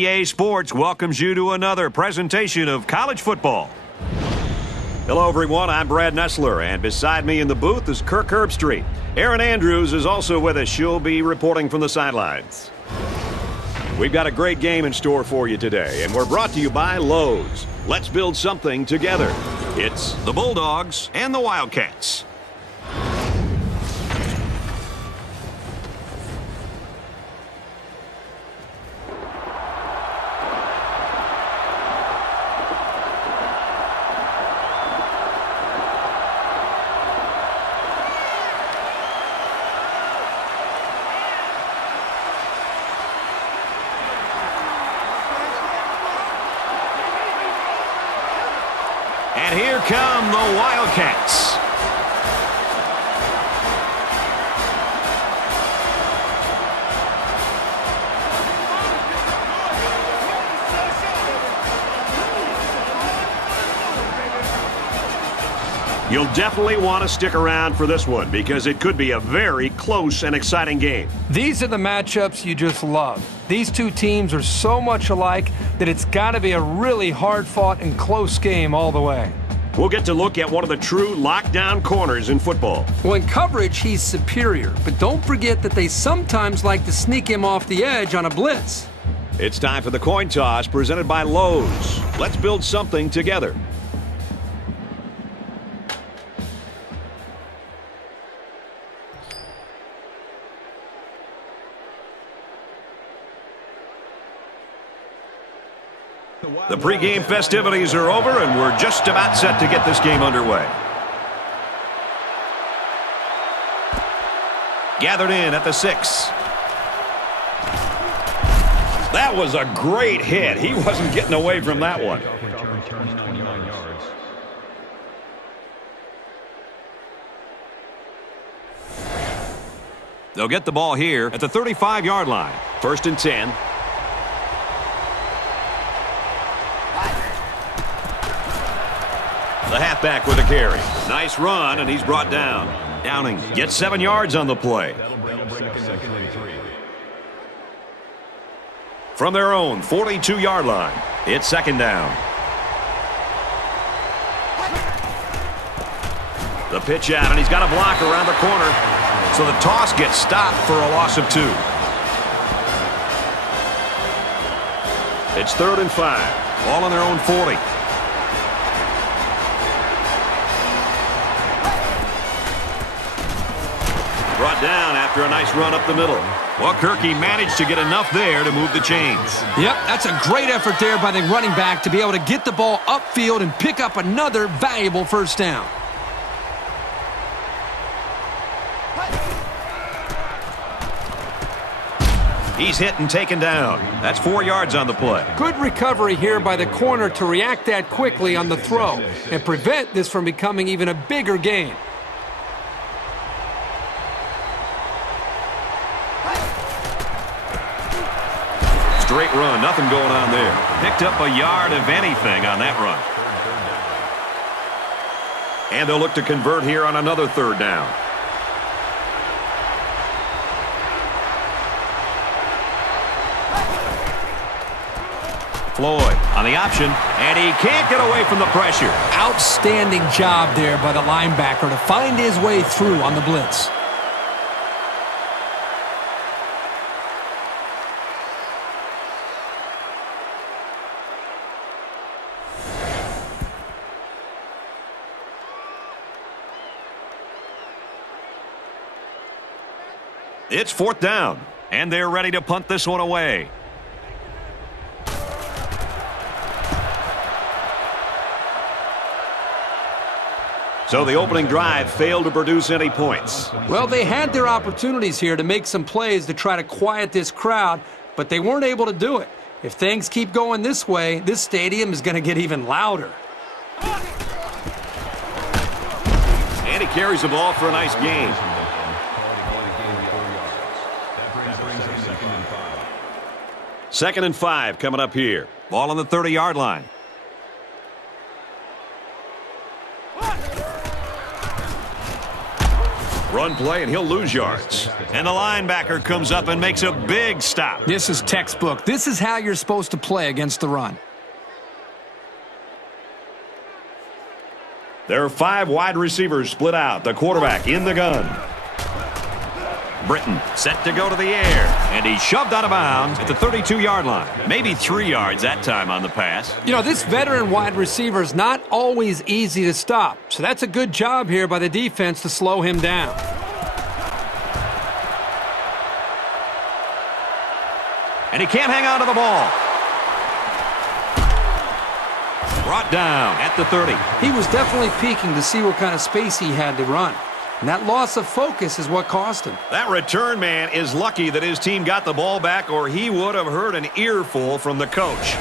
EA Sports welcomes you to another presentation of college football. Hello, everyone. I'm Brad Nessler, and beside me in the booth is Kirk Herbstreit. Erin Andrews is also with us. She'll be reporting from the sidelines. We've got a great game in store for you today, and we're brought to you by Lowe's. Let's build something together. It's the Bulldogs and the Wildcats. And here come the Wildcats. You'll definitely want to stick around for this one because it could be a very close and exciting game. These are the matchups you just love. These two teams are so much alike that it's got to be a really hard-fought and close game all the way. We'll get to look at one of the true lockdown corners in football. Well, in coverage, he's superior, but don't forget that they sometimes like to sneak him off the edge on a blitz. It's time for the coin toss presented by Lowe's. Let's build something together. The pregame festivities are over, and we're just about set to get this game underway. Gathered in at the 6. That was a great hit. He wasn't getting away from that one. They'll get the ball here at the 35-yard line. 1st and 10. The halfback with a carry. Nice run, and he's brought down. Downing gets 7 yards on the play. From their own 42-yard line, it's 2nd down. The pitch out, and he's got a block around the corner. So the toss gets stopped for a loss of 2. It's 3rd and 5. All on their own 40. Brought down after a nice run up the middle. Well, Kirky managed to get enough there to move the chains. Yep, that's a great effort there by the running back to be able to get the ball upfield and pick up another valuable 1st down. He's hit and taken down. That's 4 yards on the play. Good recovery here by the corner to react that quickly on the throw and prevent this from becoming even a bigger gain. Straight run, nothing going on there. Picked up a yard of anything on that run. And they'll look to convert here on another 3rd down. Floyd on the option, and he can't get away from the pressure. Outstanding job there by the linebacker to find his way through on the blitz. It's 4th down, and they're ready to punt this one away. So the opening drive failed to produce any points. Well, they had their opportunities here to make some plays to try to quiet this crowd, but they weren't able to do it. If things keep going this way, this stadium is going to get even louder. And he carries the ball for a nice gain. Second and 5 coming up here. Ball on the 30-yard line. Run play, and he'll lose yards. And the linebacker comes up and makes a big stop. This is textbook. This is how you're supposed to play against the run. There are 5 wide receivers split out. The quarterback in the gun. Britton set to go to the air, and he's shoved out of bounds at the 32-yard line. Maybe 3 yards that time on the pass. You know, this veteran wide receiver is not always easy to stop, so that's a good job here by the defense to slow him down. And he can't hang on to the ball. Brought down at the 30. He was definitely peeking to see what kind of space he had to run. And that loss of focus is what cost him. That return man is lucky that his team got the ball back, or he would have heard an earful from the coach.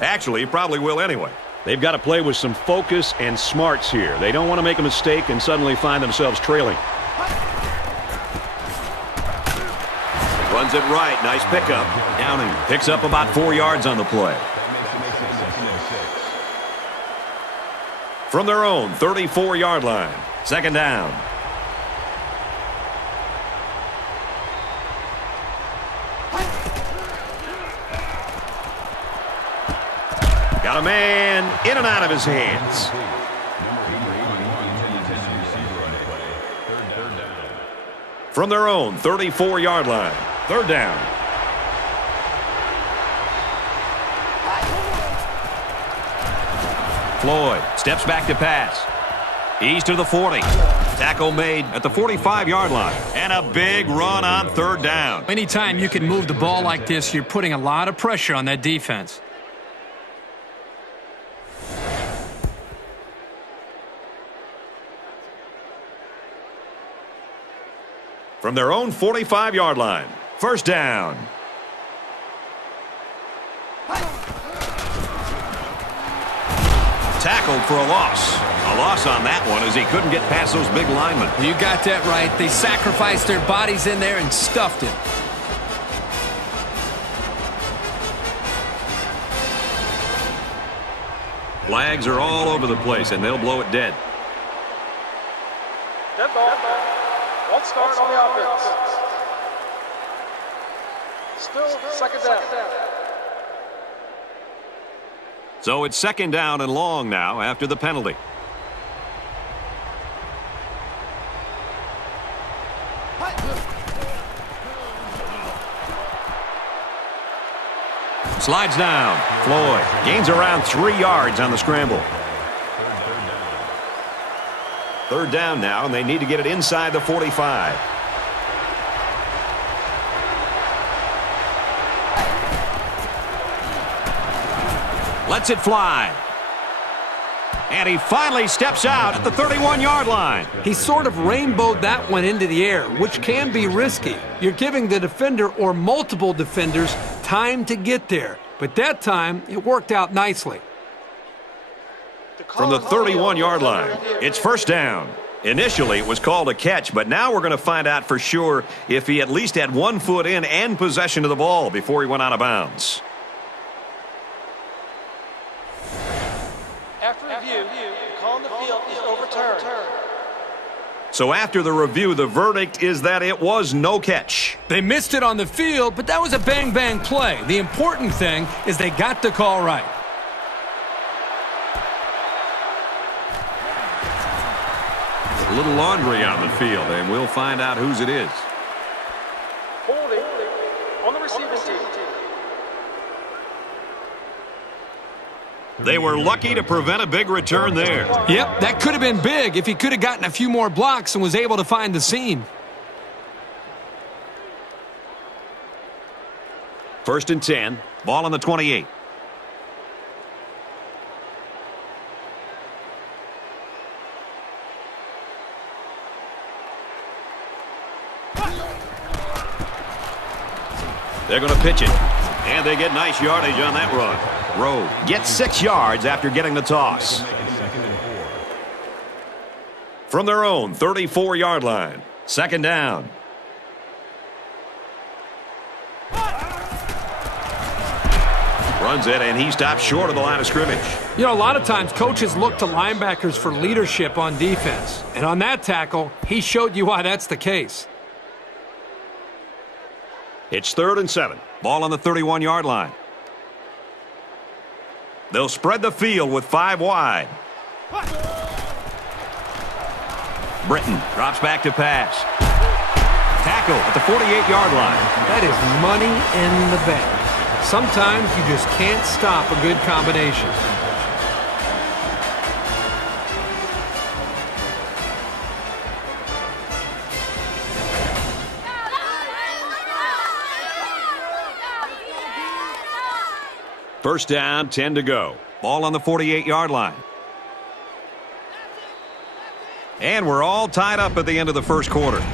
Actually, he probably will anyway. They've got to play with some focus and smarts here. They don't want to make a mistake and suddenly find themselves trailing. Runs it right. Nice pickup. Downing picks up about 4 yards on the play. From their own 34-yard line. Second down. Got a man in and out of his hands. From their own 34-yard line. Third down. Floyd steps back to pass. He's to the 40. Tackle made at the 45-yard line. And a big run on third down. Anytime you can move the ball like this, you're putting a lot of pressure on that defense. From their own 45-yard line. First down. Tackled for a loss. A loss on that one as he couldn't get past those big linemen. You got that right. They sacrificed their bodies in there and stuffed him. Flags are all over the place, and they'll blow it dead. Dead ball. One start on the offense. Still second down. So it's second down and long now after the penalty. Slides down. Floyd gains around 3 yards on the scramble. Third down now, and they need to get it inside the 45. Lets it fly. And he finally steps out at the 31-yard line. He sort of rainbowed that one into the air, which can be risky. You're giving the defender or multiple defenders time to get there. But that time, it worked out nicely. From the 31-yard line, it's first down. Initially, it was called a catch, but now we're going to find out for sure if he at least had 1 foot in and possession of the ball before he went out of bounds. After review, the call on the field is overturned. So after the review, the verdict is that it was no catch. They missed it on the field, but that was a bang-bang play. The important thing is they got the call right. A little laundry on the field, and we'll find out whose it is. Holding on the receiving team. They were lucky to prevent a big return there. Yep, that could have been big if he could have gotten a few more blocks and was able to find the seam. First and 10, ball on the 28. They're going to pitch it. And they get nice yardage on that run. Rowe gets 6 yards after getting the toss. From their own 34-yard line. Second down. Runs it, and he stops short of the line of scrimmage. You know, a lot of times coaches look to linebackers for leadership on defense. And on that tackle, he showed you why that's the case. It's 3rd and 7. Ball on the 31-yard line. They'll spread the field with 5 wide. Britton drops back to pass. Tackle at the 48-yard line. That is money in the bank. Sometimes you just can't stop a good combination. First down, 10 to go. Ball on the 48-yard line. And we're all tied up at the end of the first quarter.